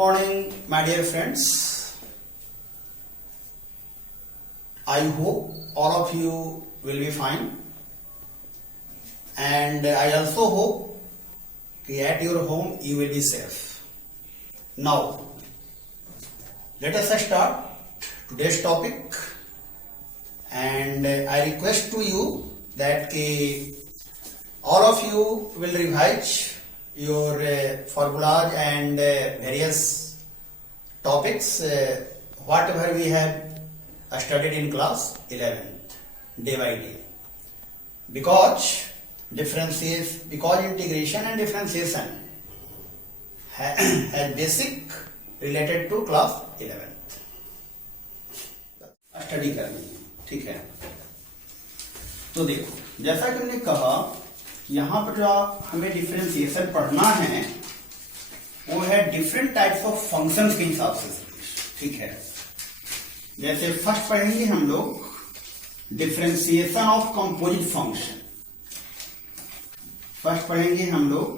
morning, my dear friends. I hope all of you will be fine, and I also hope that at your home you will be safe. Now, let us start today's topic, and I request to you that all of you will revise your formulas and various topics whatever we have studied in class 11th day by day, because integration and differentiation has basic related to class 11th study करनी है. ठीक है, तो देखो जैसा कि हमने कहा यहाँ पर जो हमें डिफरेंशिएशन पढ़ना है वो है डिफरेंट टाइप्स ऑफ फंक्शंस के हिसाब से. ठीक है, जैसे फर्स्ट पढ़ेंगे हम लोग differentiation of composite function. First पढ़ेंगे हम लोग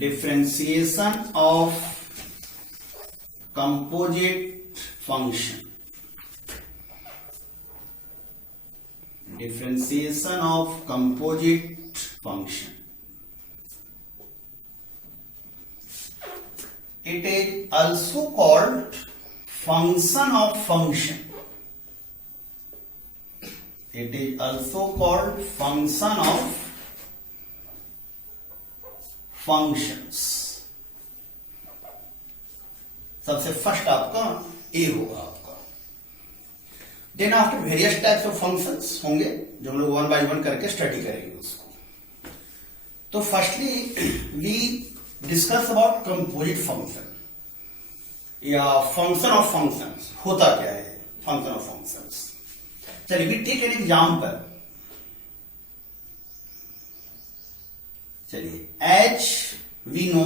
differentiation of composite function. Differentiation of composite function. It is also called function of function. It is also called function of functions. सबसे फर्स्ट आपका ए होगा. Then after various types of functions होंगे जो हम लोग वन बाय वन करके study करेंगे उसको. तो firstly we discuss about composite function या फंक्शन ऑफ फंक्शंस. होता क्या है फंक्शन ऑफ फंक्शंस? चलिए वी टेक एन एग्जांपल. चलिए एज वी नो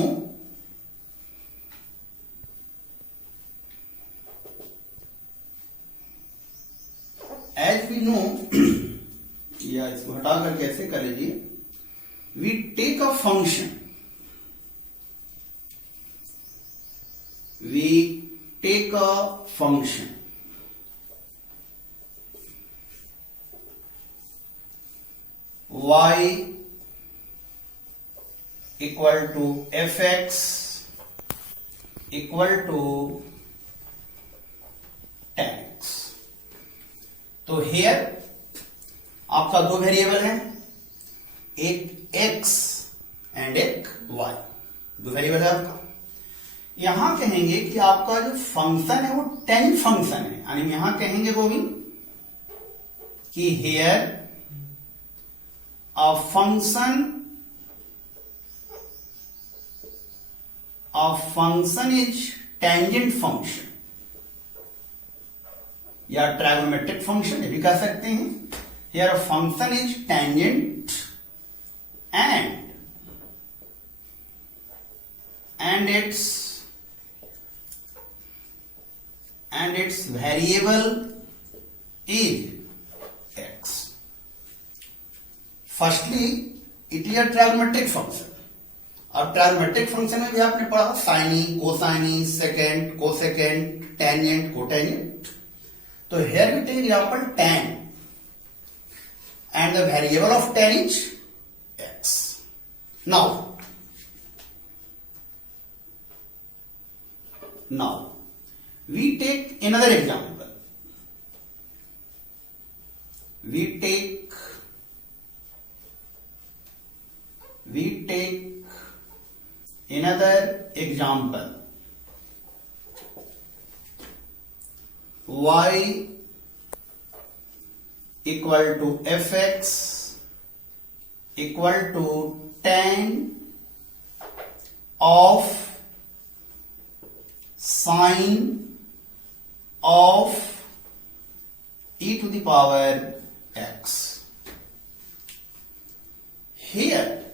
या इसको हटाकर कैसे कर लीजिए. We take a function. We take a function y equal to fx equal to tan x. तो हेयर आपका दो वेरिएबल हैं, एक x एंड एक y. दो वेरिएबल है आपका. यहां कहेंगे कि आपका जो फंक्शन है वो tan फंक्शन है. यानी यहां कहेंगे गोविंद कि here a function is tangent function या ट्रायगोनोमेट्रिक फंक्शन ये भी कह सकते हैं. Here a function is tangent and its variable is x. Firstly, it is a trigonometric function. और ट्रायगोनोमेट्रिक फंक्शन में भी आपने पढ़ा sine, cosine, secant, cosecant, tangent, cotangent. तो here we take example tan. And the variable of tan is x. Now we take another example. We take another example. Y equal to fx equal to tan of sine of e to the power x. Here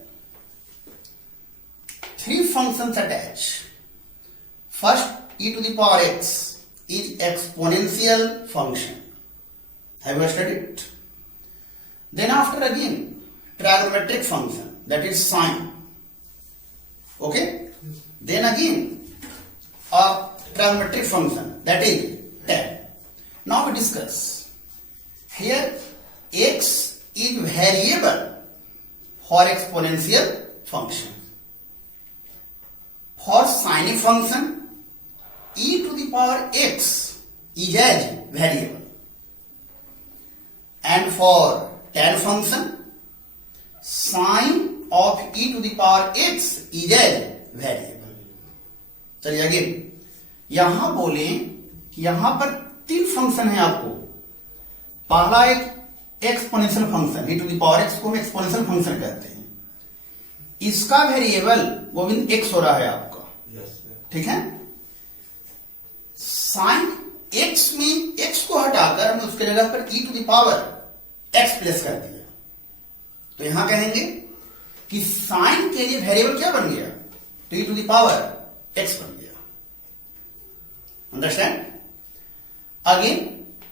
three functions attached. First, e to the power x is exponential function. Have you studied it? Then after again trigonometric function, that is sine. Okay, Then again, a trigonometric function, that is tan. Now we discuss. Here, x is variable for exponential function. For sine function, e to the power x is as variable. And for tan function, sine of e to the power x is as variable. चलिए again, यहां बोले कि यहां पर तीन function है आपको. पहला एक exponential function, e to the power x को हम एक्सपोनेंशियल फंक्शन कहते हैं. इसका वेरिएबल गोविंद x हो रहा है आपका. ठीक है. साइन x में x को हटाकर हमने उसके जगह पर e to the power x place कर दिया. तो यहां कहेंगे कि साइन के लिए वेरिएबल क्या बन गया? तो e to the power x बन गया. अंडरस्टैंड? अगेन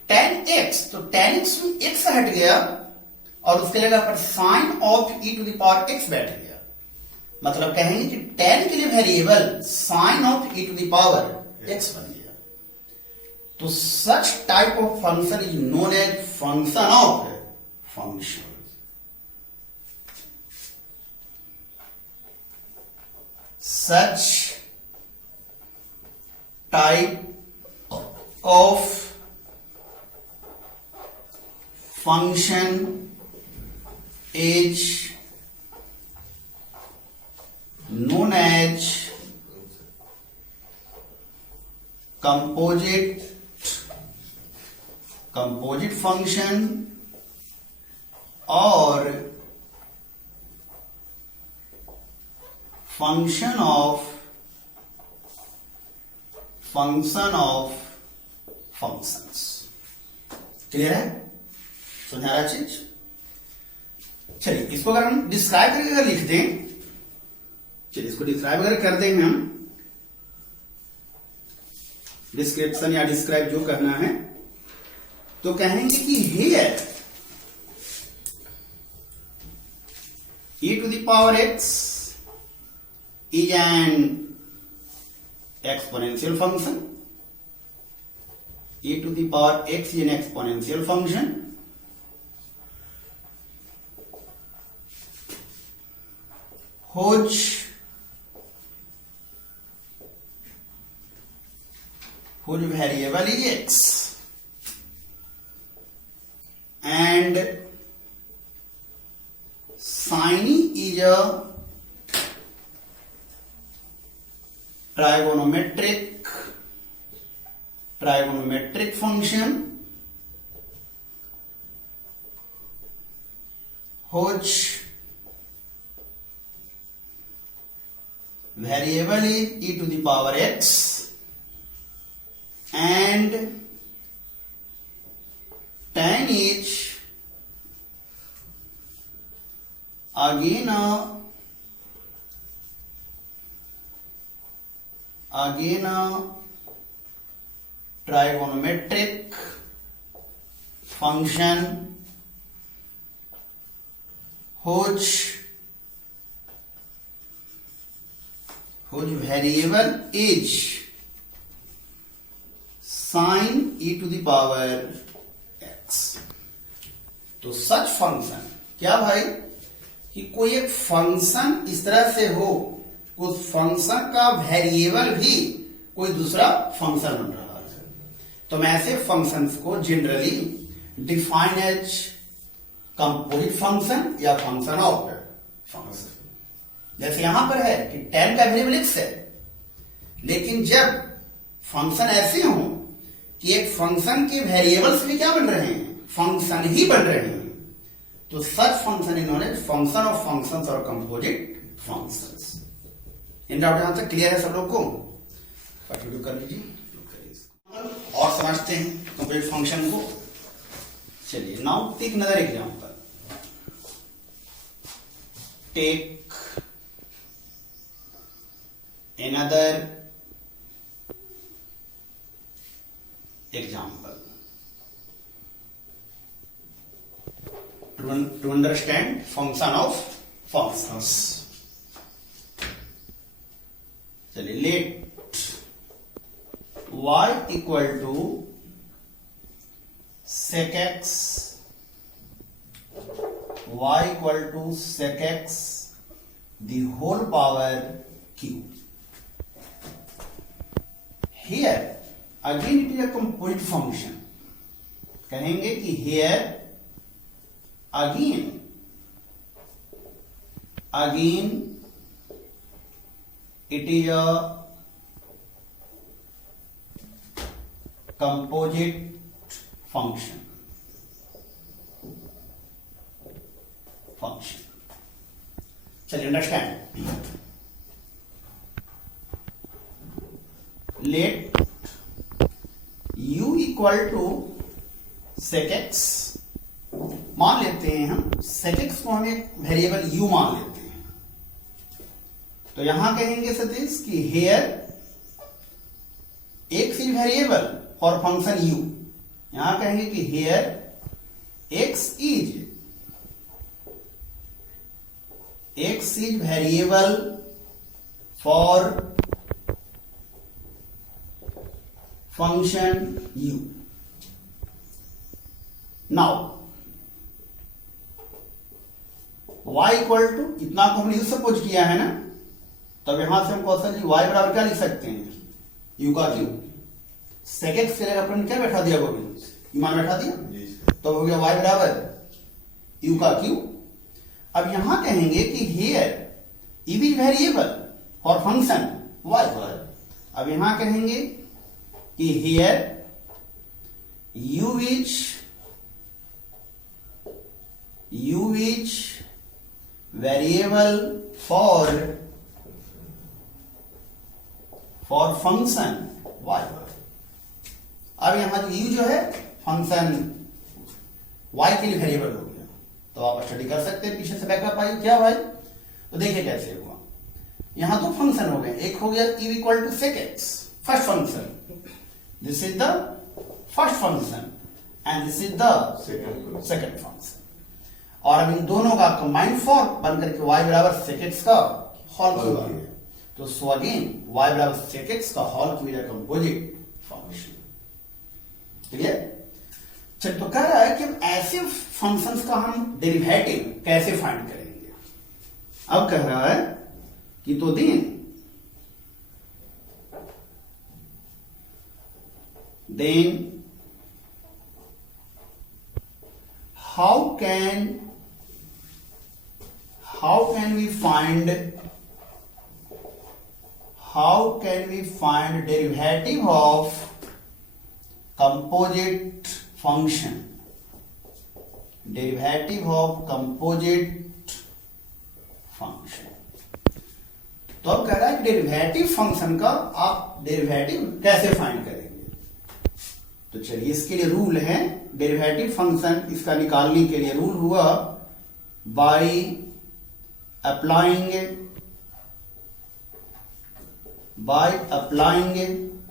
tan x, तो tan x में x हट गया और उसके जगह पर sine of e to the power x बैठ गया. मतलब कहेंगे कि tan के लिए variable sine of e to the power x बन गया. तो such type of function is known as function of function. Such type of function is known as composite function or function of functions. Clear है? समझ आ रहा चीज? चलिए इसको अगर हम डिस्क्राइब करके अगर लिख दें, चलिए इसको डिस्क्राइब अगर कर देंगे हम, डिस्क्रिप्शन या डिस्क्राइब जो करना है, तो कहेंगे कि here e to the power x is an exponential function. E to the power x is an exponential function whose variable is x and sine is a trigonometric function whose variable is e to the power x and tan is again a trigonometric function whose variable is sine e to the power x. तो such function क्या भाई कि कोई एक function इस तरह से हो, उस फंक्शन का वेरिएबल भी कोई दूसरा फंक्शन बन रहा है, तो मैं ऐसे फंक्शंस को generally define as composite function या फंक्शन ऑफ फंक्शन. जैसे यहां पर है कि tan का वेरिएबल x है, लेकिन जब फंक्शन ऐसे हो कि एक फंक्शन के वेरिएबल्स भी क्या बन रहे हैं? फंक्शन ही बन रहे हैं, तो such function is known as function of functions और कंपोजिट फंक्शंस. इन डाउट यहां तक क्लियर है सब लोग को? कंटिन्यू कर लीजिए और समझते हैं कंपोजिट फंक्शन को. चलिए now take another example. Take another example to understand function of functions. चलिए let y equal to sec x, y equal to sec x the whole power q. Here again it is a composite function. कहेंगे कि here again it is a composite function. चलिए understand. Let u equal to sec x, मान लेते हैं हम sec x को हम एक वेरिएबल u मान लेते हैं. तो यहां कहेंगे सतीश कि here x is variable for function u. यहां कहेंगे कि here x is variable for function u. Now y equal to, इतना को हमने u सपोज किया है ना, तब यहां से हम कौशल जी y बराबर क्या लिख सकते हैं, u का q. sec x के जगह अपन क्या बैठा दिया, गोविंद मान बैठा दिया, तो हो गया y बराबर u का q. अब यहां कहेंगे कि here u is variable for function y. अब यहां कहेंगे कि here u is variable for function y. अब यहां जो है फंक्शन y के लिए वेरिएबल हो गया. तो आप स्टडी कर सकते हैं, पीछे से बैकअप आई क्या भाई. तो देखिए कैसे हुआ. यहां दो फंक्शन हो गए, एक हो गया u equal to sec x, first function, this is the first function and this is the second function. और अब इन दोनों का कंबाइंड फॉर्म बनकर के y बराबर sec x का होल क्यूब आ गया. तो सो अगेन y बराबर sec x का whole cube is a composite function. Clear. चल तो कह रहा है कि हम ऐसे फंक्शंस का हम डेरिवेटिव कैसे फाइंड करेंगे. अब कह रहा है कि तो then how can we find derivative of composite function. तो अब कह रहा है कि डेरिवेटिव फंक्शन का आप डेरिवेटिव कैसे फाइंड करेंगे. तो चलिए इसके लिए रूल है. डेरिवेटिव फंक्शन इसका निकालने के लिए रूल हुआ bye applying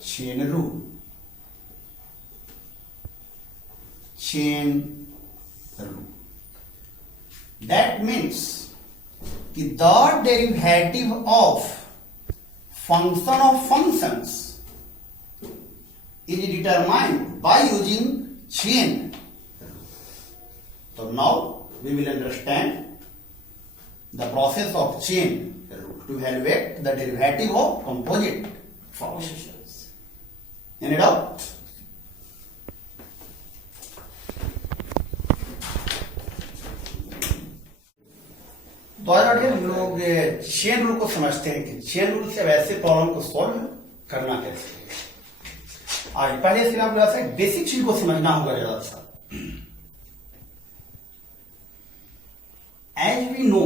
chain rule. That means कि the derivative of function of functions is determined by using chain. So now we will understand the process of chain rule to evaluate the derivative of composite functions. Any doubt? तो हम लोग chain rule को समझते हैं कि chain rule से वैसे problem को सॉल्व करना कैसे. आज पहले से आपको ऐसा बेसिक चीज को समझना होगा ज्यादा सा. एज वी नो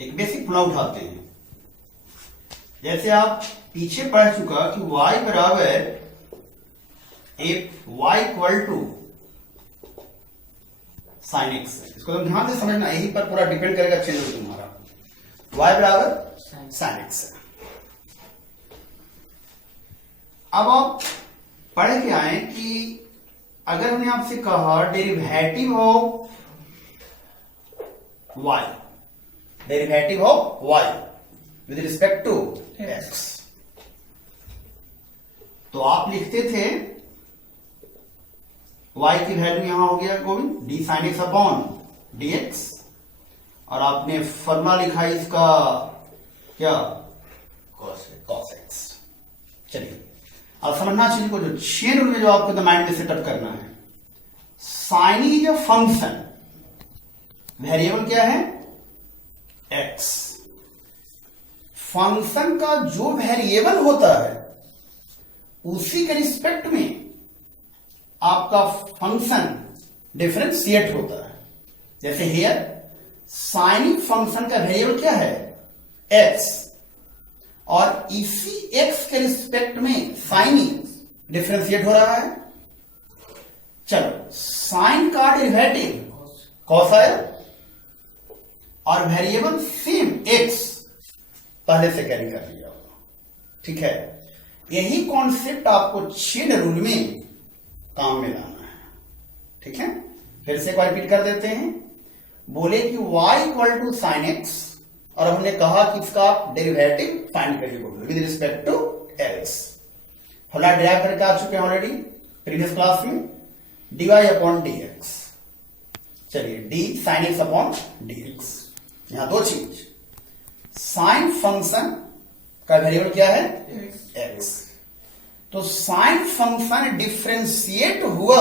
एक बेसिक फॉर्मूला उठाते हैं. जैसे आप पीछे पढ़ चुका कि y बराबर y equal to sine x. इसको तुम ध्यान से समझना, यही पर पूरा डिपेंड करेगा चेन रूल तुम्हारा. y बराबर साइन एक्स. अब आप पढ़ के आए कि अगर हमने आपसे कहा derivative of y, derivative of y with respect to x। तो आप लिखते थे y की वैल्यू यहां हो गया Govind D sign x upon dx, और आपने फॉर्मूला लिखा इसका क्या, cos x। चलिए अब समझना चाहिए को, जो चेन रूल में जो आपको माइंड में सेटअप करना है, sine is a function, variable क्या है x, फंक्शन का जो वेरिएबल होता है उसी के रिस्पेक्ट में आपका फंक्शन डिफरेंशिएट होता है। जैसे हियर साइन फंक्शन का वेरिएबल क्या है x, और इसी x के रिस्पेक्ट में साइन डिफरेंशिएट हो रहा है। चलो साइन का डेरिवेटिव कॉस आया, और वेरिएबल सेम x पहले से कैरी कर लिया होगा, ठीक है। यही कॉन्सेप्ट आपको चेन रूल में काम में लाना है, ठीक है। फिर से एक बार रिपीट कर देते हैं, बोले कि y equal to sine x, और हमने कहा कि इसका डेरिवेटिव फाइंड करिए with respect to x। Formula derive करके आ चुके हैं ऑलरेडी प्रीवियस क्लास में, dy अपॉन dx। चलिए d sine x upon dx, यहां दो चीज, साइन फंक्शन का वेरिएबल क्या है x, तो साइन फंक्शन डिफरेंशिएट हुआ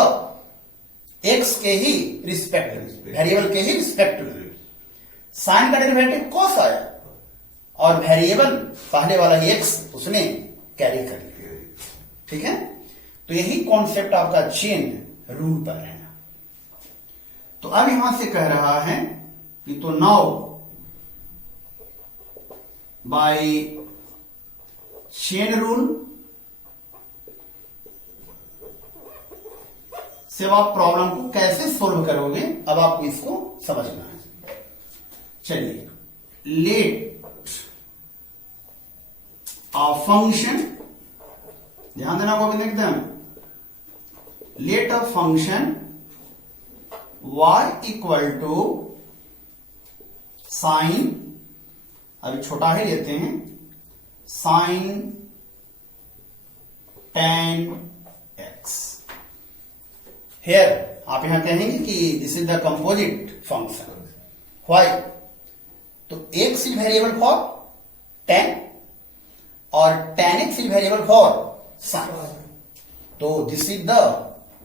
x के ही रिस्पेक्ट में, वेरिएबल के ही रिस्पेक्ट में। साइन का डेरिवेटिव कॉस आया, और वेरिएबल पहले वाला ही x उसने कैरी कर लिया, ठीक है। तो यही कॉन्सेप्ट आपका चेन रूल पर है। तो अब यहां से कह रहा है कि तो नाउ बाय चेन रूल से आप प्रॉब्लम को कैसे सोल्व करोगे, अब आपको इसको समझना है। चलिए लेट अ फंक्शन, ध्यान देना गोविंद एकदम, let a function y equal to sine, अभी छोटा ही लेते हैं, साइन tan x। हेयर आप यहां कहेंगे कि this is the composite function, y, तो x is variable for tan और tan x is variable for sin, तो दिस इज द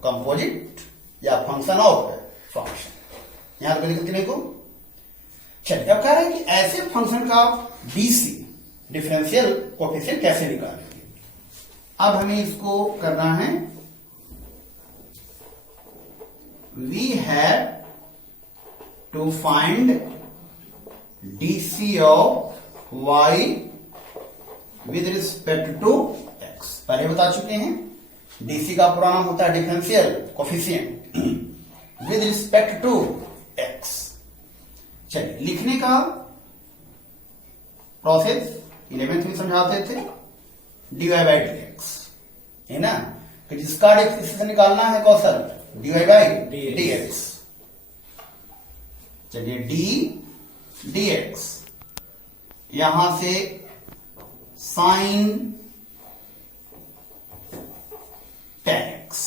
कंपोजिट या फंक्शन ऑफ फंक्शन। यहां पर गलती नहीं को। चलिए अब कह रहे हैं कि ऐसे फंक्शन का डीसी डिफरेंशियल कोएफिशिएंट कैसे निकालेंगे। अब हमें इसको करना है, we have to find DC of y with respect to x। पहले बता चुके हैं DC का पूरा नाम होता है differential coefficient with respect to x। चलिए लिखने का प्रोसेस 11th में समझाते थे, dy बाई dx है ना, कि जिसका डिफरेंशियल निकालना है कौशल dy बाई dx। चलिए d dx, यहां से साइन tan x।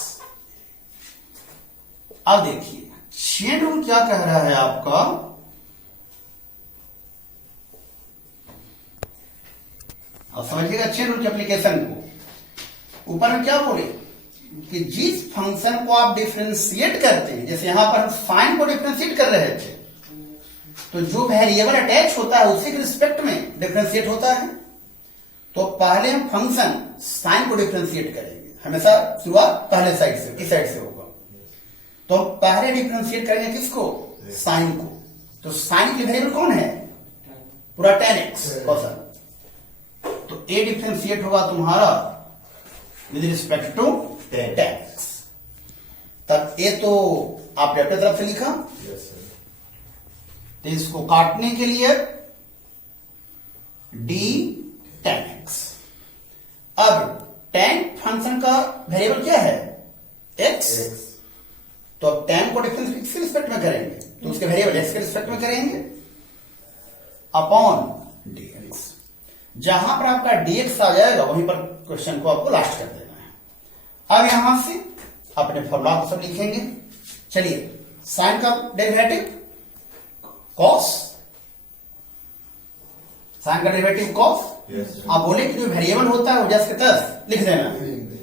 अब देखिए चेन रूल क्या कह रहा है आपका, अब समझिएगा चेन रूल की एप्लीकेशन को। ऊपर में क्या बोले कि जिस फंक्शन को आप डिफरेंशिएट करते हैं, जैसे यहां पर हम साइन को डिफरेंशिएट कर रहे थे, तो जो वेरिएबल अटैच होता है उसी के रिस्पेक्ट में डिफरेंशिएट होता है। तो पहले हम फंक्शन साइन को डिफरेंशिएट करेंगे, हमेशा शुरुआत पहले साइड से, किस साइड से होगा, तो हम पहले डिफरेंशिएट करेंगे किसको, साइन को। तो साइन की वेरिएबल कौन है, पूरा tan x कौशल, तो a डिफरेंशिएट होगा तुम्हारा with respect to tan x। तब a तो आपने अपने तरफ से लिखा, तो इसको काटने के लिए d tan x। अब tan फंक्शन का वेरिएबल क्या है x, तो अब tan को डिफरेंस किसके रिस्पेक्ट में करेंगे, तो उसके वेरिएबल x के रिस्पेक्ट में करेंगे अपॉन dx। जहां पर आपका dx आ जाएगा वहीं पर क्वेश्चन को आपको लास्ट कर देना है। अब यहां से अपने फॉर्मूला को सब लिखेंगे। चलिए, साइन का डेरिवेटिव cos, साइन का डेरिवेटिव cos। आप बोले कि जो वेरिएबल होता है वो जैसे तस लिख देना है।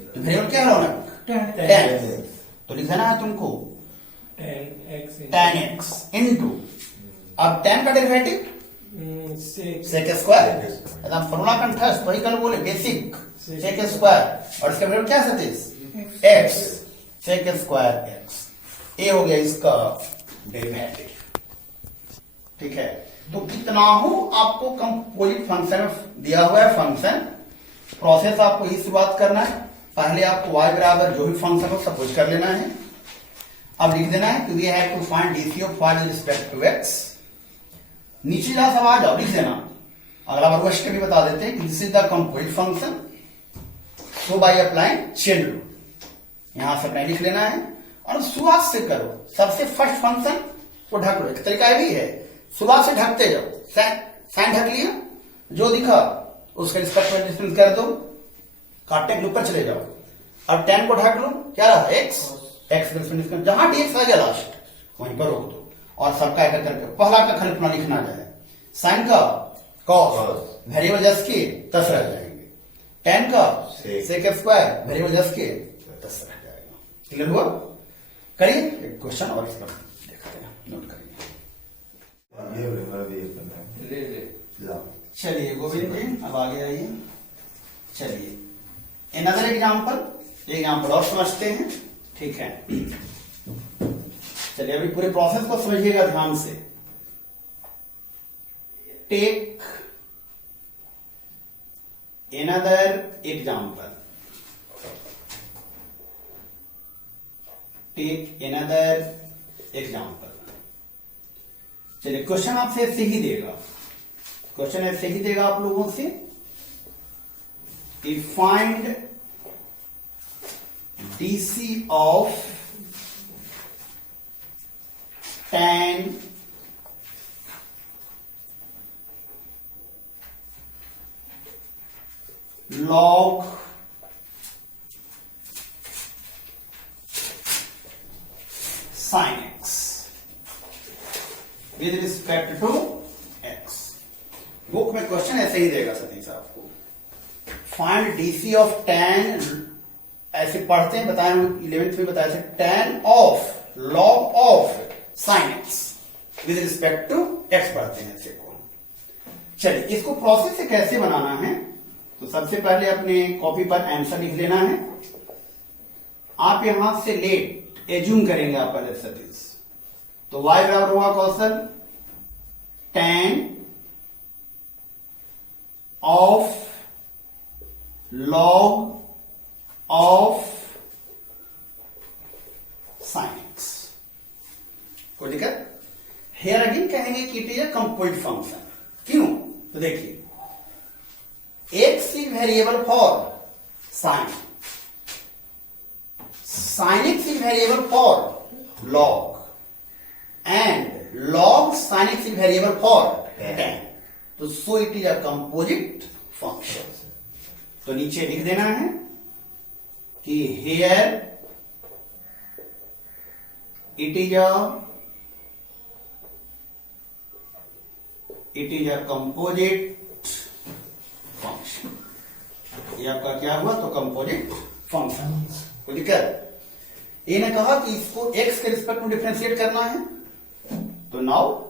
तो वेरिएबल क्या है tan, तो लिख देना है तुमको tan x इंटू, अब tan का डेरिवेटिव सेक स्क्वायर, एकदम फॉर्मूला कंठस्थ, वही कल बोले बेसिक सेक स्क्वायर, और इसका वेरिएबल क्या Satish x sec square x। ये हो गया इसका डेरिवेटिव, ठीक है। तो कितना हो आपको कंपोजिट फंक्शन दिया हुआ है फंक्शन, प्रोसेस आपको ही शुरुआत करना है। पहले आपको y बराबर जो भी फंक्शन हो सब कुछ कर लेना है। अब लिख देना है कि we have to find DC of y with respect to x। नीचे जहां सब आ जाओ लिख देना, अगला बार स्टेप भी बता देते हैं कि this is the composite function, so by applying chain rule. यहां से अपने लिख लेना है और शुरुआत से करो, सबसे फर्स्ट फंक्शन को ढक लो। एक तरीका भी है, शुरुआत से ढकते जाओ, साइन ढक लिया, जो दिखा उसके रिस्पेक्ट में डिस्टेंस कर दो, काटने के ऊपर चले जाओ। अब tan को ढक लो, क्या रहा x, x जहां dx आ गया लास्ट वहीं पर रोक दो, और सबका एक करके पहला का खाली अपना लिखना जाए, साइन का cos, वेरिएबल जस के तस रह जाएंगे, tan का sec स्क्वायर, वेरिएबल जस के तस रह जाएगा। क्लियर हुआ? करिए एक क्वेश्चन और इसका देखते हैं, नोट करिए। चलिए गोविंद जी अब आगे आइए। चलिए अनदर एग्जाम्पल और समझते हैं, ठीक है। चलिए अभी पूरे प्रोसेस को समझिएगा ध्यान से। Take another example, take another example. चलिए क्वेश्चन आपसे ऐसे ही देगा, क्वेश्चन ऐसे ही देगा आप लोगों से कि find DC of tan log sin x with respect to x। Book में क्वेश्चन ऐसे ही देगा सतीश आपको, फाइंड डीसी ऑफ tan, ऐसे पढ़ते हैं, बताया 11th में बताया था, tan of log of sin x with respect to x पढ़ते हैं ऐसे को। चलिए इसको प्रोसेस से कैसे बनाना है, तो सबसे पहले अपने कॉपी पर आंसर लिख लेना है। आप यहां से लेट एज्यूम करेंगे आप पहले सतीश, तो y बराबर होगा Kaushal tan of log of sin x। कोई दिक्कत? हेयर अगेन कहेंगे कि it is a composite function. क्यों? तो देखिए, x is variable for sine, sin x is variable for log, and log sin x is variable for tan। तो so it is a composite function. तो नीचे लिख देना है कि here it is a composite function. ये आपका क्या हुआ? तो कंपोजिट फंक्शन। कोई दिक्कत? इन्हें कहा कि इसको x के रिस्पेक्ट में डिफरेंशिएट करना है, तो नाउ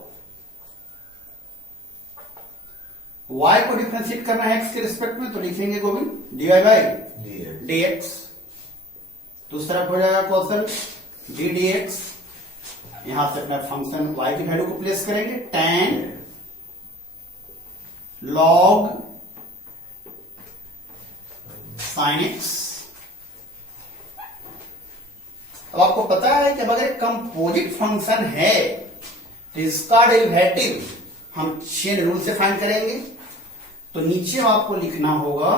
y को डिफरेंशिएट करना है x के रिस्पेक्ट में, तो लिखेंगे गोविंद dy बाई dx। दूसरा हो जाएगा कौशल d dx। यहां से अपना फंक्शन y की वैल्यू को प्लेस करेंगे, tan log sin x। अब आपको पता है कि अगर कंपोजिट फंक्शन है तो इसका डेरिवेटिव हम चेन रूल से फाइंड करेंगे। तो नीचे आपको लिखना होगा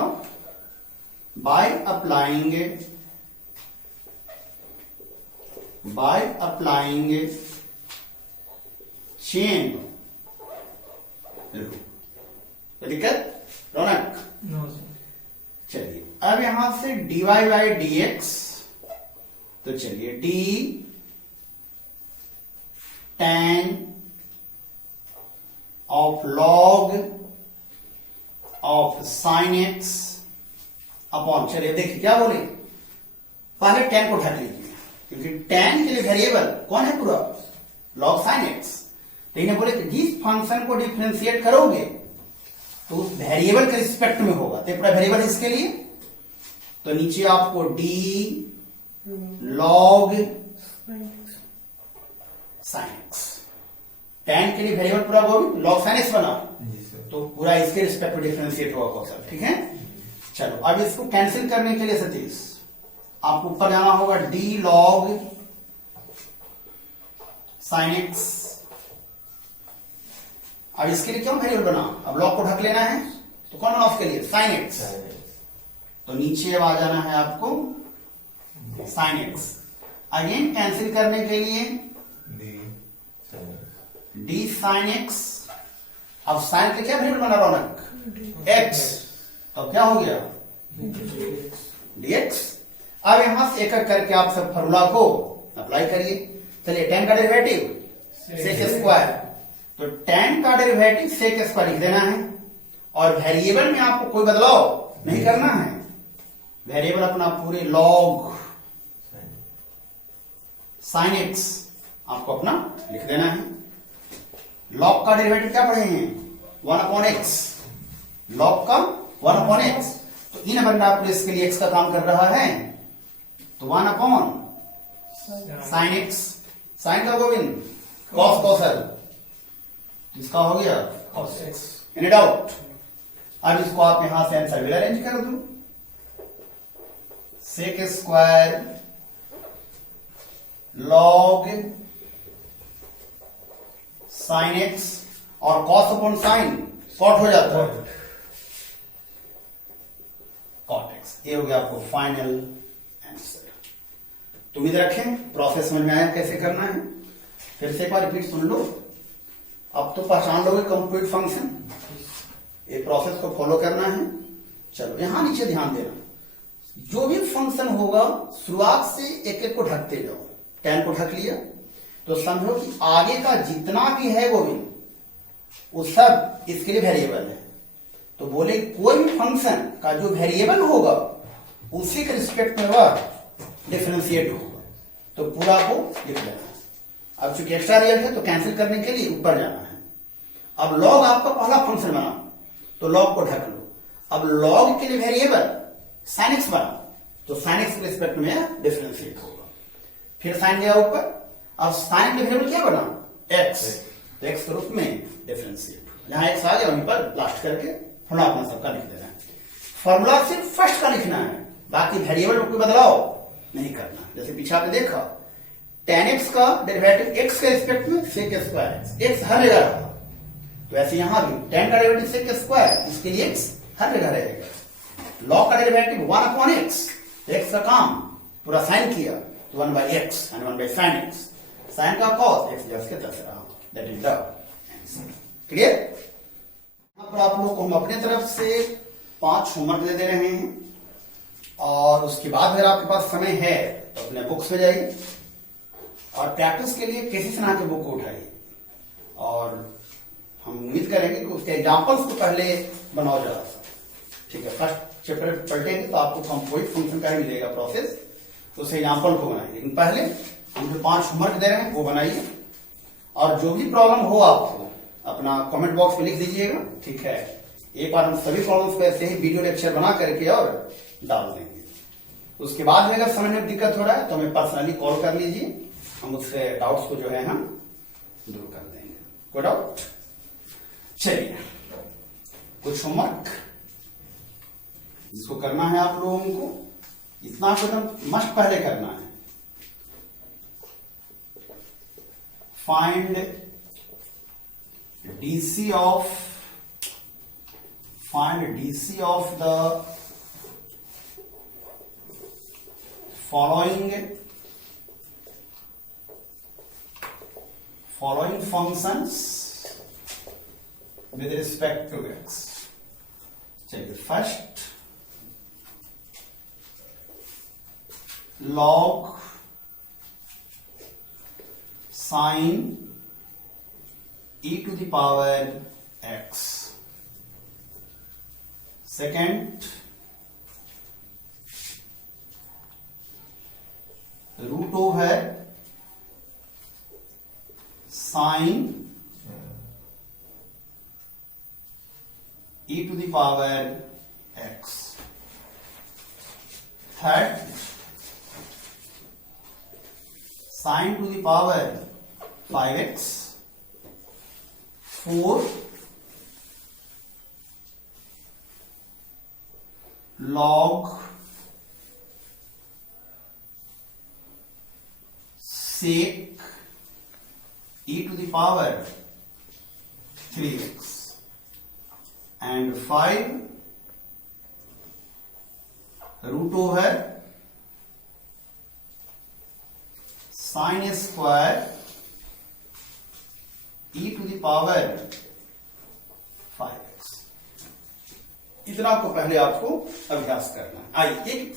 by applying by applying chain rule। दिक्कत रौनक? No sir. चलिए अब यहां से dy बाई dx, तो चलिए d tan of log of sin x upon, चलिए देखिए क्या बोले, पहले tan को उठा लीजिए क्योंकि tan के लिए वेरिएबल कौन है पूरा, log sin x। तो इन्हें बोले कि जिस फंक्शन को डिफरेंशिएट करोगे तो उस वेरिएबल के रिस्पेक्ट में होगा, तो पूरा वेरिएबल इसके लिए, तो नीचे आपको d log sin x, tan के लिए वेरिएबल पूरा बोल log sin x बना, तो पूरा इसके रिस्पेक्ट में डिफरेंशिएट होगा कौशल, ठीक है। चलो अब इसको कैंसिल करने के लिए सतीश आपको ऊपर जाना होगा, d log sin x। अब इसके लिए क्यों वेरिएबल बना, अब log को ढक लेना है, तो कौन बना उसके लिए, sin x। तो नीचे अब आ जाना है आपको sin x, अगेन कैंसिल करने के लिए d sin x। अब sin के क्या वेरिएबल बना रौनक, x, तो क्या हो गया dx। अब यहां से एक एक करके आप सब फॉर्मूला को अप्लाई करिए। चलिए tan का डेरिवेटिव sec स्क्वायर, तो tan का डेरिवेटिव sec स्क्वायर लिख देना है, और वेरिएबल में आपको कोई बदलाव नहीं करना है, वेरिएबल अपना पूरे log sin x आपको अपना लिख देना है। log का डेरिवेटिव क्या पढ़े हैं, 1/x, log का 1/x, तो इन बंदा प्लेस के लिए x का काम कर रहा है, तो 1/sin x, साइन का गोविंद cos कौशल, इसका हो गया cos x। Any doubt? अब इसको आप यहां से आंसर भी अरेंज कर दो, sec square log sin x, और cos अपॉन sin cot हो जाता है, cot x। ये हो गया आपको फाइनल आंसर। तो उम्मीद रखें प्रोसेस समझ में आया कैसे करना है, फिर से एक बार रिपीट सुन लो, अब तो पहचान लोगे कंप्लीट फंक्शन, ये प्रोसेस को फॉलो करना है। चलो यहां नीचे ध्यान देना, जो भी फंक्शन होगा शुरुआत से एक एक को ढकते जाओ, tan को ढक लिया तो समझो कि आगे का जितना भी है गोविंद वो सब इसके लिए वेरिएबल है, तो बोले कोई भी फंक्शन का जो वेरिएबल होगा उसी के रिस्पेक्ट में वह डिफरेंशिएट होगा, तो पूरा को लिख लेना। अब चूंकि एक्स्ट्रा रियल है तो कैंसिल करने के लिए ऊपर जाना है। अब log आपका पहला फंक्शन बना तो log को ढक लो, अब log के लिए वेरिएबल sin x बना, तो sin x के रिस्पेक्ट में डिफरेंशिएट होगा, फिर sin गया ऊपर, अब sin के वेरिएबल क्या बना x, तो x के रूप में डिफरेंशिएट, जहां x आ गया वहीं पर लास्ट करके फॉर्मूला अपना सबका लिख देना है। फॉर्मूला सिर्फ फर्स्ट का लिखना है, बाकी वेरिएबल में कोई बदलाव नहीं करना। जैसे पीछे आपने देखा tan x का डेरिवेटिव x के रिस्पेक्ट में sec स्क्वायर x हर जगह रहा, तो ऐसे यहां भी tan का डेरिवेटिव sec स्क्वायर, इसके लिए x हर जगह रहेगा। log का डेरिवेटिव 1/x, x का काम पूरा साइन किया तो 1/x and 1/sin x, sine का cos x जैसे दस रहा, that is the answer. Clear? यहां पर आप लोग को हम अपने तरफ से 5 होमवर्क दे रहे हैं, और उसके बाद अगर आपके पास समय है तो अपने बुक्स पे जाइए और प्रैक्टिस के लिए किसी सना के बुक को उठाइए, और हम उम्मीद करेंगे कि उसके एग्जाम्पल्स को पहले बनाओ जरा सा, ठीक है। फर्स्ट चैप्टर पलटेंगे तो आपको कंप्लीट फंक्शन का ही मिलेगा प्रोसेस, तो उस एग्जाम्पल को बनाइए, लेकिन पहले हम जो 5 होमवर्क दे रहे हैं वो बनाइए, और जो भी प्रॉब्लम हो आपको अपना कमेंट बॉक्स में लिख दीजिएगा, ठीक है। एक बार हम सभी प्रॉब्लम्स को ऐसे ही वीडियो लेक्चर बना करके और डाल देंगे। उसके बाद में अगर समझने में दिक्कत हो रहा है तो हमें पर्सनली कॉल कर लीजिए, हम उससे डाउट्स को जो है हम दूर कर देंगे। कोई डाउट? चलिए कुछ होमवर्क जिसको करना है आप लोगों को, इतना तो मस्ट पहले करना है। Find DC of the following following functions with respect to x. चलिए first log sin e to the power x. Second, root over sin e to the power x. Third, sin to the power 5x. Fourth, log sec e to the power 3x. And 5, root over sin square e to the power 5x. इतना आपको पहले आपको अभ्यास करना है. आइए एक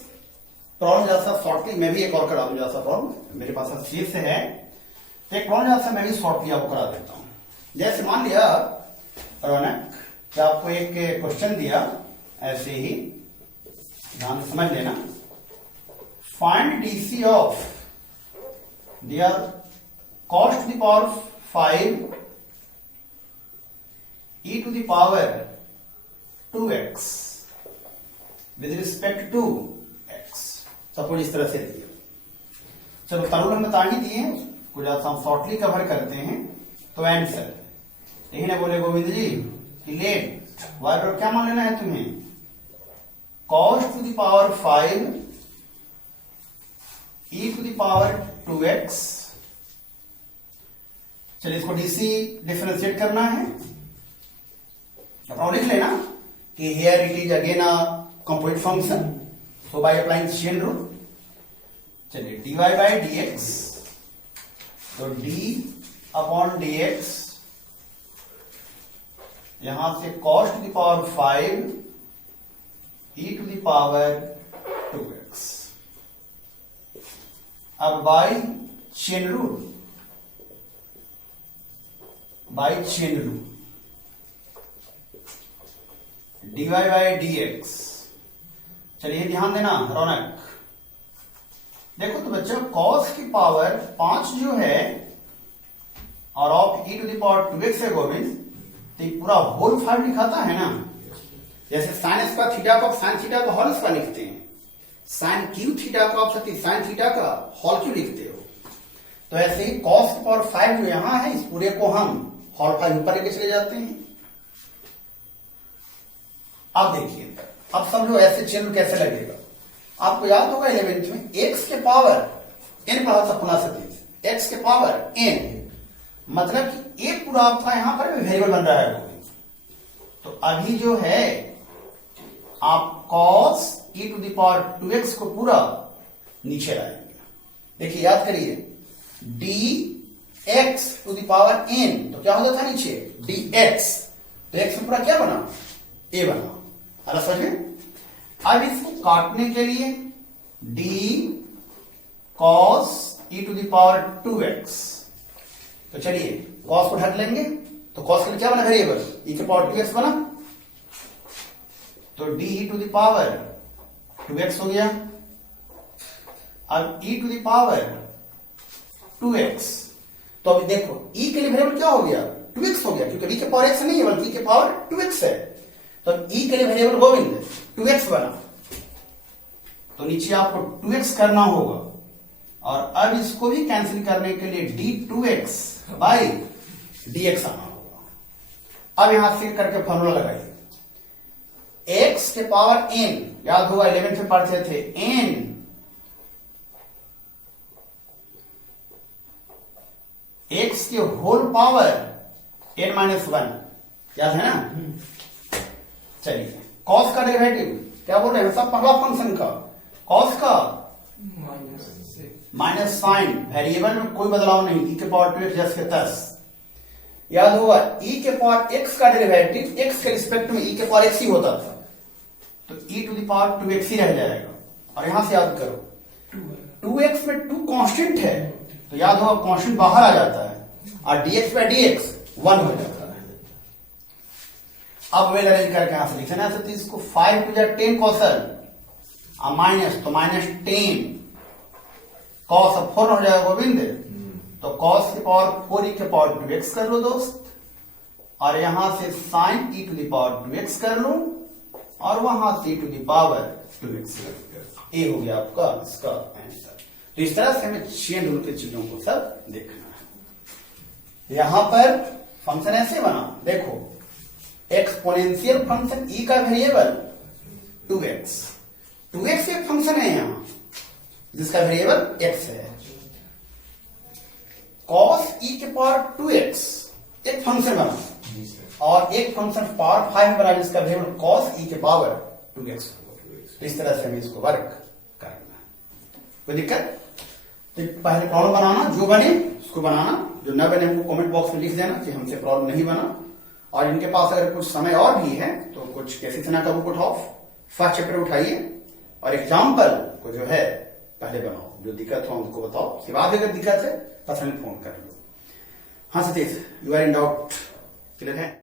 problem जैसा शॉर्टली मैं भी एक और करा दूं. जैसा प्रॉब्लम मेरे पास शेष से है, एक प्रॉब्लम जैसा मैं भी शॉर्टली आपको करा देता हूं. जैसे मान लिया रौनक कि आपको एक क्वेश्चन दिया, ऐसे ही ध्यान से समझ लेना. Find DC of their cos to the power 5 e to the power 2x with respect to x. Suppose इस तरह से दिए. चलो तरुण बता ही दिए, कुछ हम शॉर्टली कवर करते हैं. तो आंसर यही ना बोले गोविंद जी कि लेट वाई पर क्या मान लेना है तुम्हें, cos to the power 5 e to the power 2x. चलिए इसको डीसी डिफरेंशिएट करना है. अपना लिख लेना कि here it is again a composite function, so by applying chain rule. चलिए dy बाय dx, तो d अपॉन dx यहां से cos to the power 5 e to the power 2x. अब by chain rule, by chain rule dy by dx. चलिए ध्यान देना रौनक, देखो तो बच्चों cos की पावर 5 जो है और of e to the power 2x है गोविंद, तो ये पूरा होल 5 लिखाता है ना. जैसे साइन स्क्वायर थीटा को आप साइन थीटा का होल स्क्वायर लिखते हैं, साइन क्यू थीटा को आप साइन थीटा का होल क्यू लिखते हो. तो ऐसे ही cos की पावर 5 जो यहां है, इस पूरे को हम होल 5 ऊपर लेके चले जाते हैं. अब देखिए, अब समझो ऐसे चेन कैसे लगेगा. आपको याद होगा 11th में x के पावर n पढ़ा था पुनः सतीश, x के पावर n, मतलब कि एक पूरा आपका यहां पर वेरिएबल बन रहा है. तो अभी जो है आप cos e to the power 2x को पूरा नीचे लाएंगे. देखिए याद करिए, dx to the power n, तो क्या होता था नीचे dx, तो x में पूरा क्या बना, a बना. अरे समझ में. अब इसको काटने के लिए d cos e to the power 2x, तो चलिए cos को ढक लेंगे. तो cos के लिए क्या बना वेरिएबल, e के पावर 2x बना, तो d e to the power 2x हो गया. अब e to the power 2x, तो अभी देखो e के लिए वेरिएबल क्या हो गया, 2x हो गया, क्योंकि e के पावर x नहीं है बल्कि e के पावर 2x है. तो e के लिए वेरिएबल गोविंद 2x बना, तो नीचे आपको 2x करना होगा. और अब इसको भी कैंसिल करने के लिए d2x बाई dx आना होगा. अब यहां से करके फॉर्मूला लगाइए, x के पावर n, याद होगा 11th में पढ़ते थे, n x के होल पावर n माइनस 1, याद है ना. चलिए cos का डेरिवेटिव क्या बोल रहे हैं सब, पहला फंक्शन का cos का माइनस साइन, वेरिएबल में कोई बदलाव नहीं, e के पावर 2x जैसे 10. याद होगा e के पावर x का डेरिवेटिव x के रिस्पेक्ट में e के पावर x ही होता था, तो e to the power 2x ही रह जाएगा। और यहां से याद करो 2x में 2 कांस्टेंट है, तो याद होगा कांस्टेंट बाहर आ जाता है और dx बाय dx 1 हो जाता है। अब वेल अरेंज करके यहां से लिखना है, तो इसको 5 टू द 10 कौशल माइनस, तो -10 कॉस अब 4 हो जाएगा गोविंद, तो कॉस के पावर 4 e के पावर 2x कर लो दोस्त, और यहां से sine e to the power 2x कर लो, और वहां से e to the power 2x कर लो। ये हो गया आपका इसका आंसर। तो इस तरह से हमें चेन रूल की चीजों को सब देखना है। यहां पर फंक्शन ऐसे बना, देखो एक्सपोनेंशियल फंक्शन e का वेरिएबल 2x, 2x एक फंक्शन है यहां जिसका वेरिएबल x है। cos e के पावर 2x एक फंक्शन बना, और एक फंक्शन पावर 5 बना जिसका वेरिएबल cos e के पावर 2x। तो इस तरह से हमें इसको वर्क करना है। कोई दिक्कत? तो पहले प्रॉब्लम बनाना, जो बने उसको बनाना, जो न बने हमको कमेंट बॉक्स में लिख देना कि हमसे प्रॉब्लम नहीं बना। और इनके पास अगर कुछ समय और भी है तो कुछ कैसी सेना का बुक उठाओ, फर्स्ट चैप्टर उठाइए और एग्जाम्पल को जो है पहले बनाओ, जो दिक्कत हो हमको बताओ। उसके बाद अगर दिक्कत है तो हमें फोन कर लो। हाँ Satish, you are in doubt, clear है?